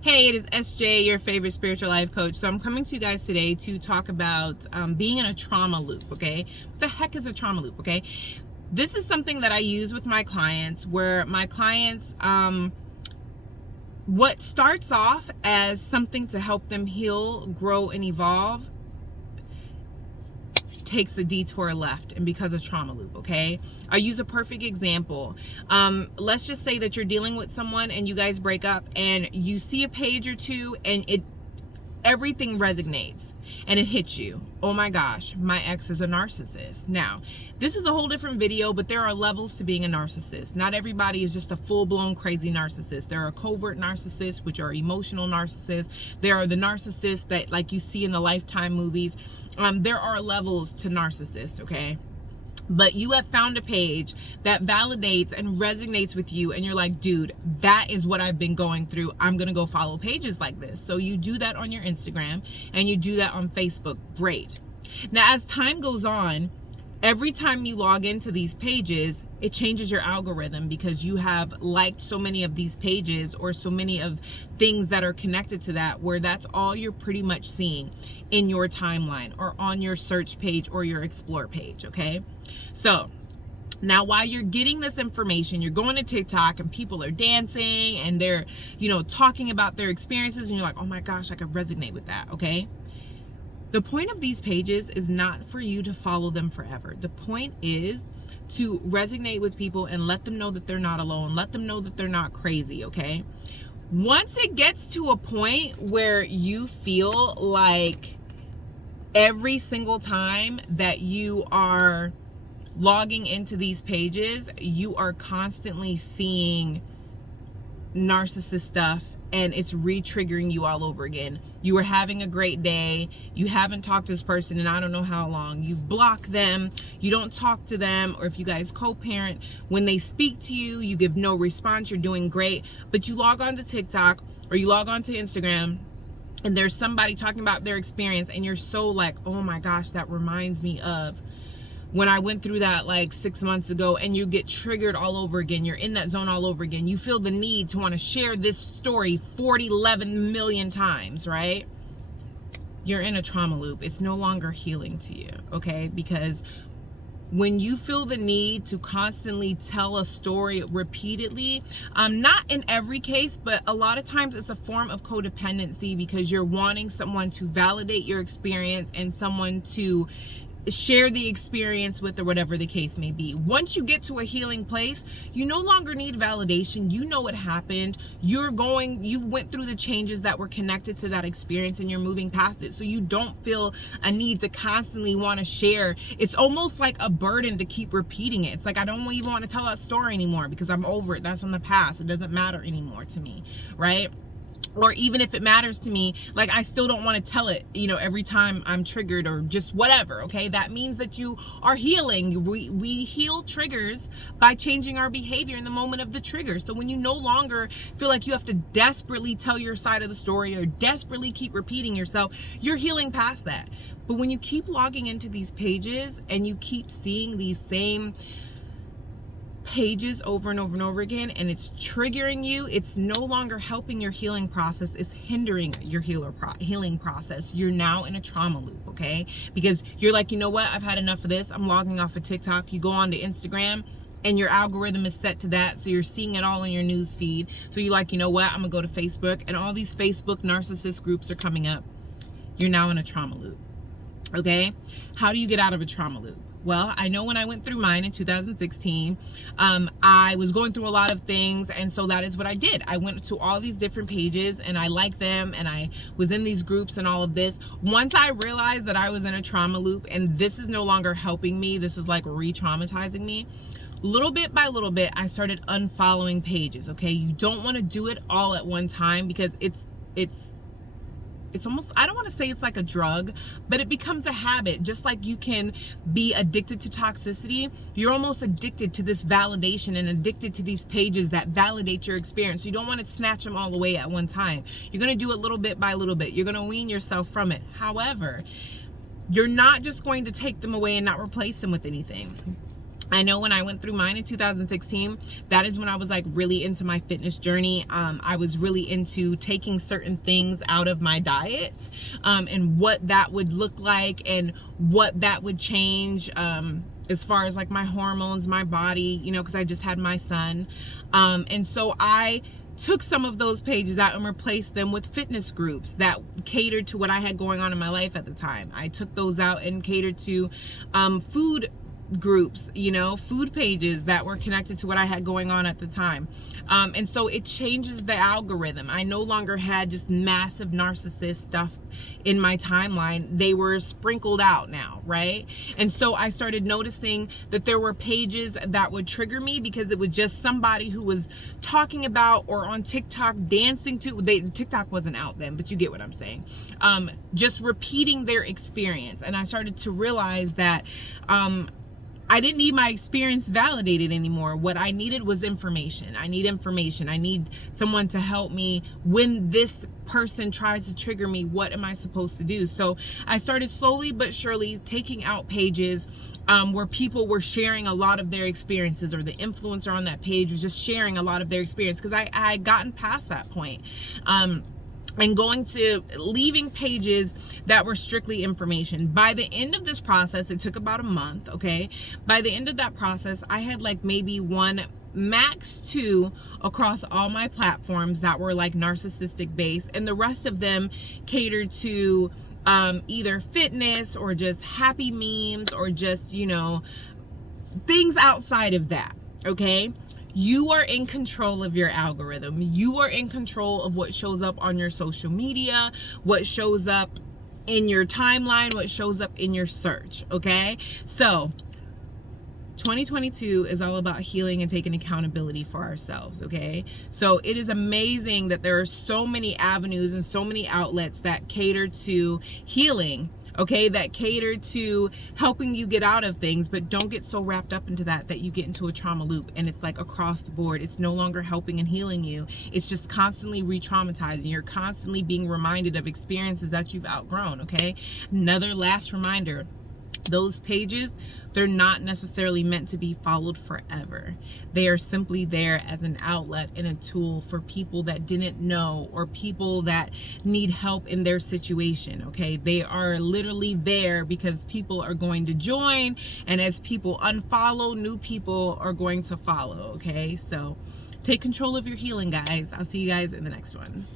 Hey, it is SJ, your favorite spiritual life coach. So I'm coming to you guys today to talk about being in a trauma loop, okay? What the heck is a trauma loop, okay? This is something that I use with my clients where my clients, what starts off as something to help them heal, grow, and evolve takes a detour left and becomes a trauma loop, okay? I'll use a perfect example. Let's just say that you're dealing with someone and you guys break up and you see a page or two and everything resonates and it hits you. Oh my gosh, my ex is a narcissist. Now, this is a whole different video, but there are levels to being a narcissist. Not everybody is just a full-blown crazy narcissist. There are covert narcissists, which are emotional narcissists. There are the narcissists that like you see in the Lifetime movies. There are levels to narcissists, okay? But you have found a page that validates and resonates with you and you're like, dude, that is what I've been going through. I'm gonna go follow pages like this. So you do that on your Instagram and you do that on Facebook. Great. Now, as time goes on, every time you log into these pages, it changes your algorithm because you have liked so many of these pages or so many of things that are connected to that, where that's all you're pretty much seeing in your timeline or on your search page or your explore page, okay? So now while you're getting this information, you're going to TikTok and people are dancing and they're, talking about their experiences and you're like, oh my gosh, I could resonate with that, okay? The point of these pages is not for you to follow them forever. The point is to resonate with people and let them know that they're not alone. Let them know that they're not crazy, okay? Once it gets to a point where you feel like every single time that you are logging into these pages, you are constantly seeing narcissist stuff and it's re-triggering you all over again. You were having a great day. You haven't talked to this person in I don't know how long. You've blocked them. You don't talk to them. Or if you guys co-parent, when they speak to you, you give no response. You're doing great. But you log on to TikTok or you log on to Instagram and there's somebody talking about their experience and you're so like, oh my gosh, that reminds me of when I went through that like 6 months ago, and you get triggered all over again. You're in that zone all over again. You feel the need to want to share this story 11 million times, right? You're in a trauma loop. It's no longer healing to you, okay? Because when you feel the need to constantly tell a story repeatedly, not in every case, but a lot of times it's a form of codependency because you're wanting someone to validate your experience and someone to share the experience with, or whatever the case may be. Once you get to a healing place, you no longer need validation. You know what happened. You went through the changes that were connected to that experience and you're moving past it. So you don't feel a need to constantly want to share. It's almost like a burden to keep repeating it. It's like, I don't even want to tell that story anymore because I'm over it. That's in the past. It doesn't matter anymore to me, right? Or even if it matters to me, like I still don't want to tell it, every time I'm triggered or just whatever, okay? That means that you are healing. We heal triggers by changing our behavior in the moment of the trigger. So when you no longer feel like you have to desperately tell your side of the story or desperately keep repeating yourself, you're healing past that. But when you keep logging into these pages and you keep seeing these same pages over and over and over again and it's triggering you, it's no longer helping your healing process, it's hindering your healing process. You're now in a trauma loop, okay? Because you're like, you know what, I've had enough of this. I'm logging off of TikTok. You go on to Instagram and your algorithm is set to that, so you're seeing it all in your news feed. So you're like, you know what, I'm gonna go to Facebook and all these Facebook narcissist groups are coming up. You're now in a trauma loop, okay? How do you get out of a trauma loop? Well, I know when I went through mine in 2016, I was going through a lot of things, and so that is what I did. I went to all these different pages and I liked them and I was in these groups and all of this. Once I realized that I was in a trauma loop and this is no longer helping me, this is like re-traumatizing me, little bit by little bit, I started unfollowing pages, okay? You don't want to do it all at one time because it's almost, I don't want to say it's like a drug, but it becomes a habit. Just like you can be addicted to toxicity, you're almost addicted to this validation and addicted to these pages that validate your experience. You don't want to snatch them all away at one time. You're going to do it little bit by little bit. You're going to wean yourself from it. However, you're not just going to take them away and not replace them with anything. I know when I went through mine in 2016, that is when I was like really into my fitness journey. I was really into taking certain things out of my diet, and what that would look like and what that would change, as far as like my hormones, my body, you know, because I just had my son. And so I took some of those pages out and replaced them with fitness groups that catered to what I had going on in my life at the time. I took those out and catered to food groups, you know, food pages that were connected to what I had going on at the time. And so it changes the algorithm. I no longer had just massive narcissist stuff in my timeline. They were sprinkled out now, right? And so I started noticing that there were pages that would trigger me because it was just somebody who was talking about, or on TikTok dancing to, TikTok wasn't out then, but you get what I'm saying. Just repeating their experience. And I started to realize that I didn't need my experience validated anymore. What I needed was information. I need information. I need someone to help me when this person tries to trigger me. What am I supposed to do? So I started slowly but surely taking out pages where people were sharing a lot of their experiences, or the influencer on that page was just sharing a lot of their experience, because I had gotten past that point. And going to leaving pages that were strictly information. By the end of this process, it took about a month, okay? By the end of that process, I had like maybe one, max two across all my platforms that were like narcissistic based, and the rest of them catered to either fitness or just happy memes, or just, you know, things outside of that, okay? You are in control of your algorithm. You are in control of what shows up on your social media, what shows up in your timeline, what shows up in your search, okay? So 2022 is all about healing and taking accountability for ourselves, okay? So it is amazing that there are so many avenues and so many outlets that cater to healing, okay, that cater to helping you get out of things. But don't get so wrapped up into that you get into a trauma loop and it's like across the board. It's no longer helping and healing you. It's just constantly re-traumatizing. You're constantly being reminded of experiences that you've outgrown, okay? Another last reminder, those pages, they're not necessarily meant to be followed forever. They are simply there as an outlet and a tool for people that didn't know, or people that need help in their situation, okay? They are literally there because people are going to join, and as people unfollow, new people are going to follow, okay? So take control of your healing, guys. I'll see you guys in the next one.